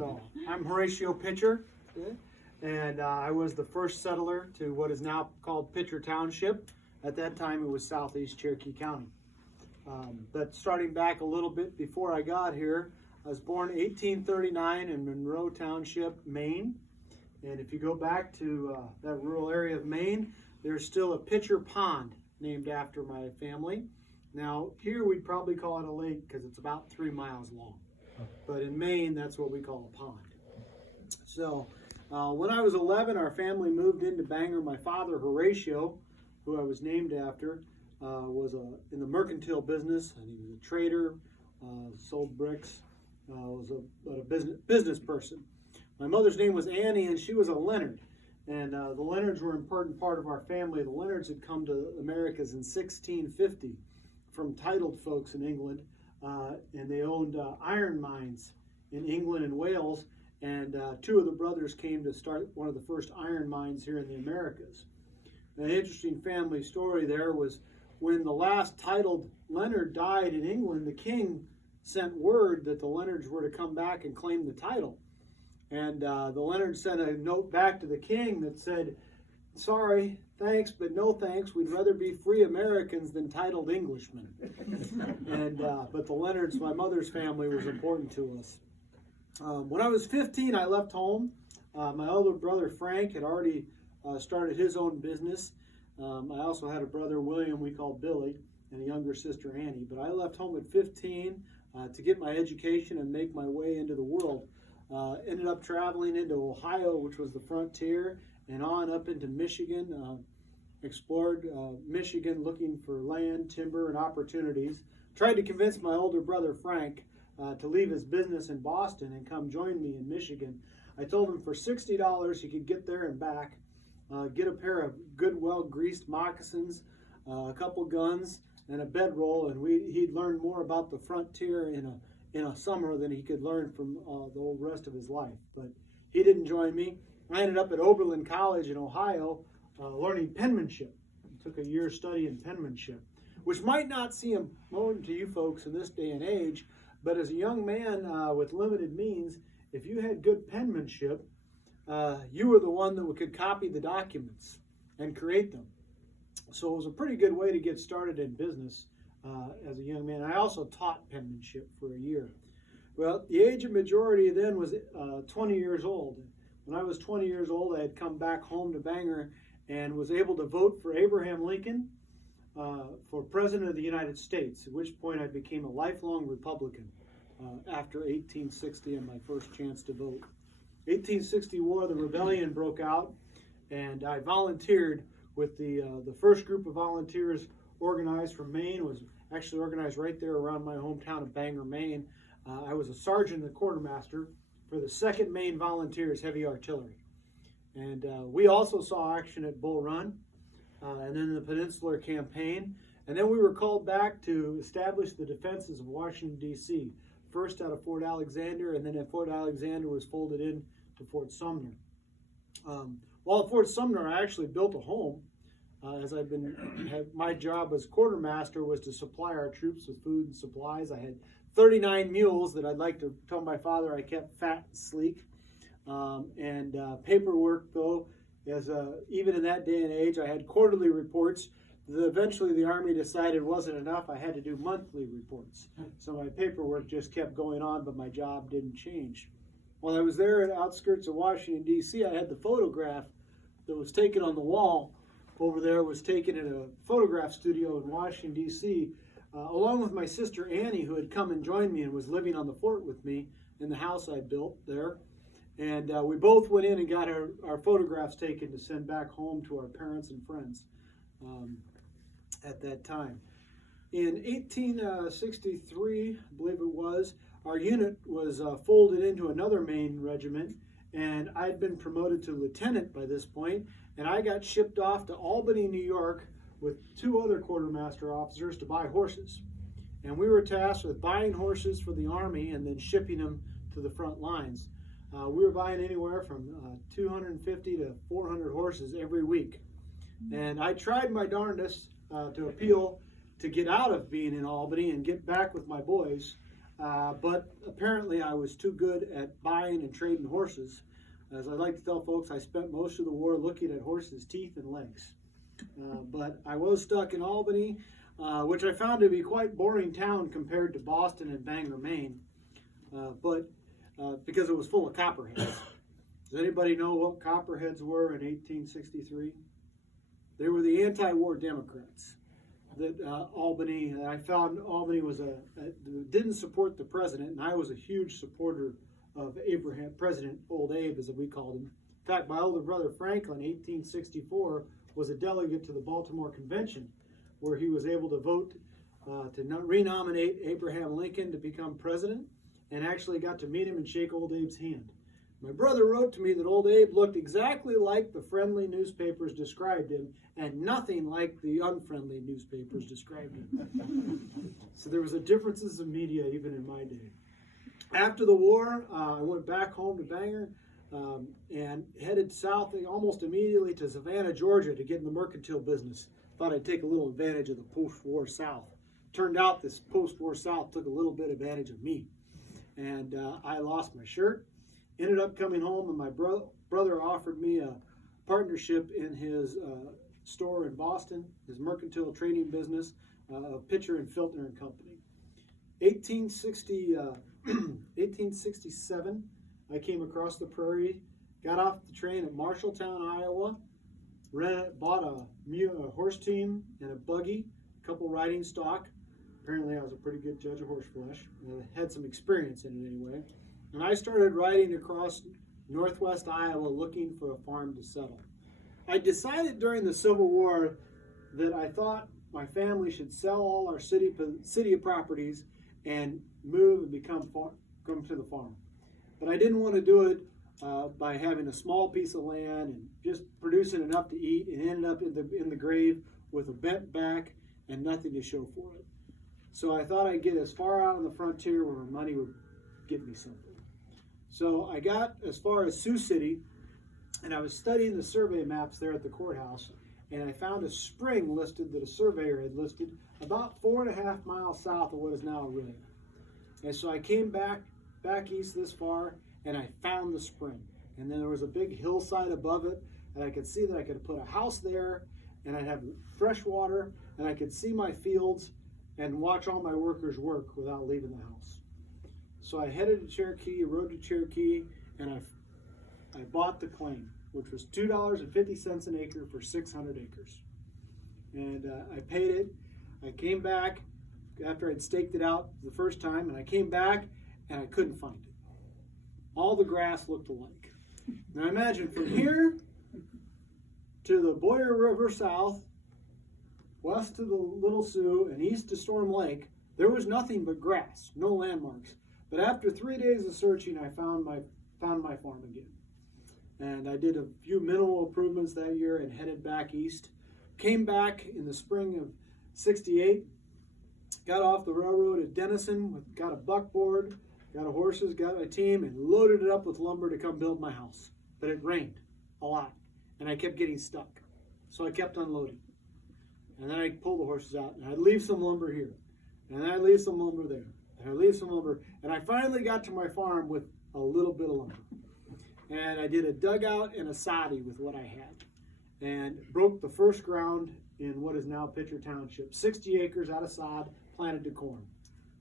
So I'm Horatio Pitcher, and I was the first settler to what is now called Pitcher Township. At that time, it was southeast Cherokee County. But starting back a little bit before I got here, I was born 1839 in Monroe Township, Maine. And if you go back to that rural area of Maine, there's still a Pitcher Pond named after my family. Now, here we'd probably call it a lake because it's about 3 miles long. But in Maine, that's what we call a pond. So when I was 11, our family moved into Bangor. My father, Horatio, who I was named after, was in the mercantile business, and he was a trader, sold bricks, was a business person. My mother's name was Annie, and she was a Leonard. And the Leonards were an important part of our family. The Leonards had come to Americas in 1650 from titled folks in England, and they owned iron mines in England and Wales, and two of the brothers came to start one of the first iron mines here in the Americas. An interesting family story there was when the last titled Leonard died in England, the king sent word that the Leonards were to come back and claim the title. And the Leonards sent a note back to the king that said, "Sorry, thanks, but no thanks. We'd rather be free Americans than titled Englishmen." And but the Leonards, my mother's family, was important to us. When I was 15, I left home. My older brother Frank had already started his own business. I also had a brother, William, we called Billy, and a younger sister, Annie. But I left home at 15 to get my education and make my way into the world. Ended up traveling into Ohio, which was the frontier, and on up into Michigan. Explored Michigan looking for land, timber, and opportunities. Tried to convince my older brother, Frank, to leave his business in Boston and come join me in Michigan. I told him for $60 he could get there and back, get a pair of good, well-greased moccasins, a couple guns, and a bedroll, and he'd learn more about the frontier in a summer than he could learn from the whole rest of his life. But he didn't join me. I ended up at Oberlin College in Ohio learning penmanship. I took a year studying penmanship, which might not seem important to you folks in this day and age, but as a young man with limited means, if you had good penmanship, you were the one that could copy the documents and create them. So it was a pretty good way to get started in business as a young man. I also taught penmanship for a year. Well, the age of majority then was 20 years old. When I was 20 years old, I had come back home to Bangor and was able to vote for Abraham Lincoln for President of the United States, at which point I became a lifelong Republican after 1860 and my first chance to vote. 1860 war, the rebellion broke out, and I volunteered with the first group of volunteers organized from Maine. It was actually organized right there around my hometown of Bangor, Maine. I was a sergeant and quartermaster for the 2nd Maine Volunteers Heavy Artillery. And we also saw action at Bull Run, and then the Peninsular Campaign. And then we were called back to establish the defenses of Washington, D.C., first out of Fort Alexander, and then at Fort Alexander was folded in to Fort Sumner. While at Fort Sumner, I actually built a home, as my job as quartermaster was to supply our troops with food and supplies. I had 39 mules that I'd like to tell my father I kept fat and sleek. And paperwork, though, even in that day and age, I had quarterly reports that eventually the Army decided wasn't enough. I had to do monthly reports. So my paperwork just kept going on, but my job didn't change. While I was there at the outskirts of Washington, D.C., I had the photograph that was taken on the wall over there, was taken in a photograph studio in Washington, D.C., along with my sister Annie, who had come and joined me and was living on the fort with me in the house I built there. And we both went in and got our photographs taken to send back home to our parents and friends at that time. In 1863, I believe it was, our unit was folded into another Maine regiment, and I'd been promoted to lieutenant by this point, and I got shipped off to Albany, New York, with 2 other quartermaster officers to buy horses. And we were tasked with buying horses for the Army and then shipping them to the front lines. We were buying anywhere from 250 to 400 horses every week. And I tried my darndest to appeal to get out of being in Albany and get back with my boys. but apparently I was too good at buying and trading horses. As I like to tell folks, I spent most of the war looking at horses' teeth and legs. But I was stuck in Albany, which I found to be quite boring town compared to Boston and Bangor, Maine, because it was full of copperheads. Does anybody know what copperheads were in 1863? They were the anti-war Democrats. I found Albany didn't support the president, and I was a huge supporter of President Old Abe, as we called him. In fact, my older brother Franklin, 1864, was a delegate to the Baltimore Convention, where he was able to vote to renominate Abraham Lincoln to become president, and actually got to meet him and shake Old Abe's hand. My brother wrote to me that Old Abe looked exactly like the friendly newspapers described him, and nothing like the unfriendly newspapers described him. So there was a differences in media even in my day. After the war, I went back home to Bangor and headed south almost immediately to Savannah, Georgia, to get in the mercantile business. Thought I'd take a little advantage of the post-war South. Turned out this post-war South took a little bit advantage of me. And I lost my shirt. Ended up coming home, and my brother offered me a partnership in his store in Boston, his mercantile trading business, Pitcher and Filtner and Company. 1867, I came across the prairie, got off the train at Marshalltown, Iowa, bought a horse team and a buggy, a couple riding stock. Apparently I was a pretty good judge of horse flesh. I had some experience in it anyway. And I started riding across northwest Iowa looking for a farm to settle. I decided during the Civil War that I thought my family should sell all our city properties and move and come to the farm. But I didn't want to do it by having a small piece of land and just producing enough to eat, and ended up in the grave with a bent back and nothing to show for it. So I thought I'd get as far out on the frontier where my money would get me something. So I got as far as Sioux City, and I was studying the survey maps there at the courthouse, and I found a spring listed that a surveyor had listed about 4.5 miles south of what is now Aurelia. And so I came back east this far, and I found the spring. And then there was a big hillside above it, and I could see that I could put a house there, and I'd have fresh water, and I could see my fields and watch all my workers work without leaving the house. So I headed to Cherokee, rode to Cherokee, and I bought the claim, which was $2.50 an acre for 600 acres. And I paid it. I came back after I'd staked it out the first time, and I came back and I couldn't find it. All the grass looked alike. Now imagine from here to the Boyer River south, west to the Little Sioux, and east to Storm Lake, there was nothing but grass, no landmarks. But after 3 days of searching, I found my farm again. And I did a few minimal improvements that year and headed back east. Came back in the spring of '68, got off the railroad at Denison, got a buckboard, got a horses, got a team, and loaded it up with lumber to come build my house. But it rained a lot, and I kept getting stuck. So I kept unloading. And then I'd pull the horses out, and I'd leave some lumber here, and then I'd leave some lumber there, and I'd leave some lumber, and I finally got to my farm with a little bit of lumber. And I did a dugout and a soddy with what I had, and broke the first ground in what is now Pitcher Township. 60 acres out of sod, planted to corn.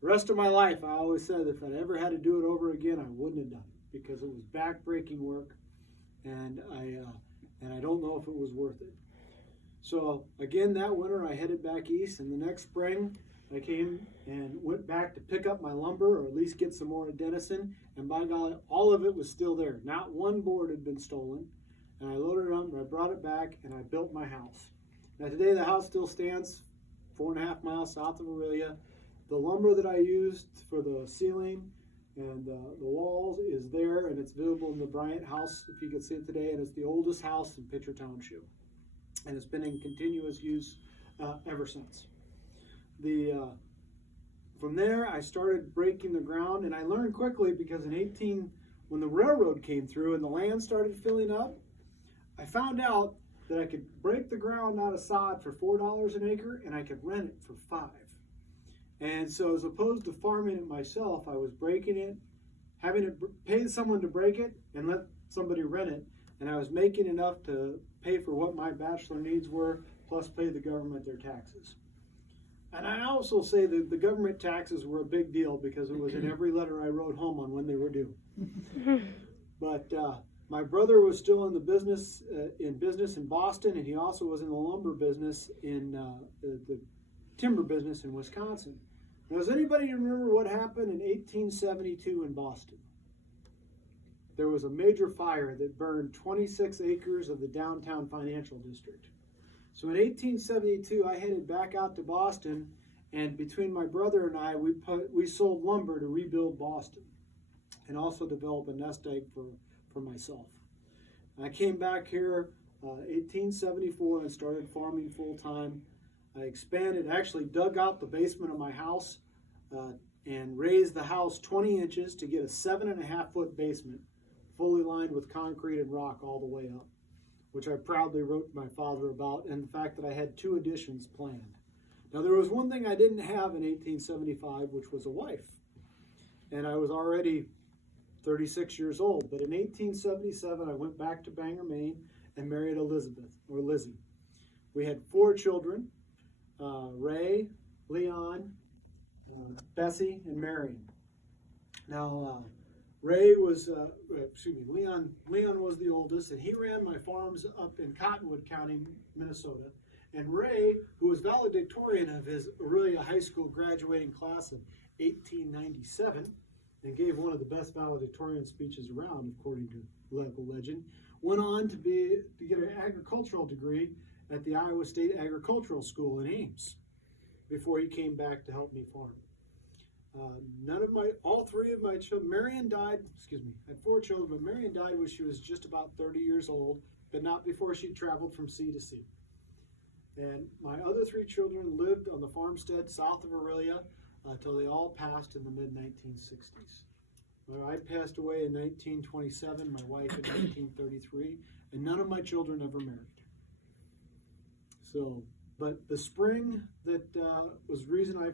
The rest of my life, I always said if I ever had to do it over again, I wouldn't have done it, because it was back-breaking work, and I don't know if it was worth it. So again, that winter I headed back east, and the next spring I came and went back to pick up my lumber, or at least get some more at Denison, and by golly, all of it was still there. Not one board had been stolen, and I loaded it up, and I brought it back, and I built my house. Now today the house still stands 4.5 miles south of Aurelia. The lumber that I used for the ceiling and the walls is there, and it's visible in the Bryant house, if you can see it today, and it's the oldest house in Pitcher Township. And it's been in continuous use ever since. From there, I started breaking the ground, and I learned quickly, because when the railroad came through and the land started filling up, I found out that I could break the ground out of sod for $4 an acre, and I could rent it for $5. And so as opposed to farming it myself, I was breaking it, having to pay someone to break it and let somebody rent it. And I was making enough to pay for what my bachelor needs were, plus pay the government their taxes. And I also say that the government taxes were a big deal because it was in every letter I wrote home on when they were due. But my brother was still in the business in Boston, and he also was in the lumber business in the timber business in Wisconsin. Now, does anybody remember what happened in 1872 in Boston? There was a major fire that burned 26 acres of the downtown financial district. So in 1872, I headed back out to Boston, and between my brother and I, we sold lumber to rebuild Boston and also develop a nest egg for myself. I came back here 1874 and started farming full time. I expanded, actually dug out the basement of my house and raised the house 20 inches to get a 7.5-foot basement, fully lined with concrete and rock all the way up, which I proudly wrote to my father about, and the fact that I had 2 additions planned. Now, there was one thing I didn't have in 1875, which was a wife. And I was already 36 years old. But in 1877, I went back to Bangor, Maine, and married Elizabeth, or Lizzie. We had 4 children, Ray, Leon, Bessie, and Marion. Now, Ray was, Leon was the oldest, and he ran my farms up in Cottonwood County, Minnesota. And Ray, who was valedictorian of his Aurelia High School graduating class of 1897, and gave one of the best valedictorian speeches around, according to local legend, went on to get an agricultural degree at the Iowa State Agricultural School in Ames before he came back to help me farm. All 3 of my children, Marion died, I had 4 children, but Marion died when she was just about 30 years old, but not before she traveled from sea to sea. And my other 3 children lived on the farmstead south of Aurelia until they all passed in the mid-1960s. I passed away in 1927, my wife in 1933, and none of my children ever married. So, but the spring that was the reason I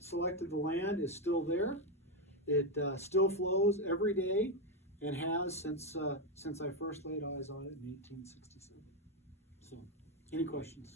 selected the land is still there. It still flows every day and has since I first laid eyes on it in 1867. So, any questions?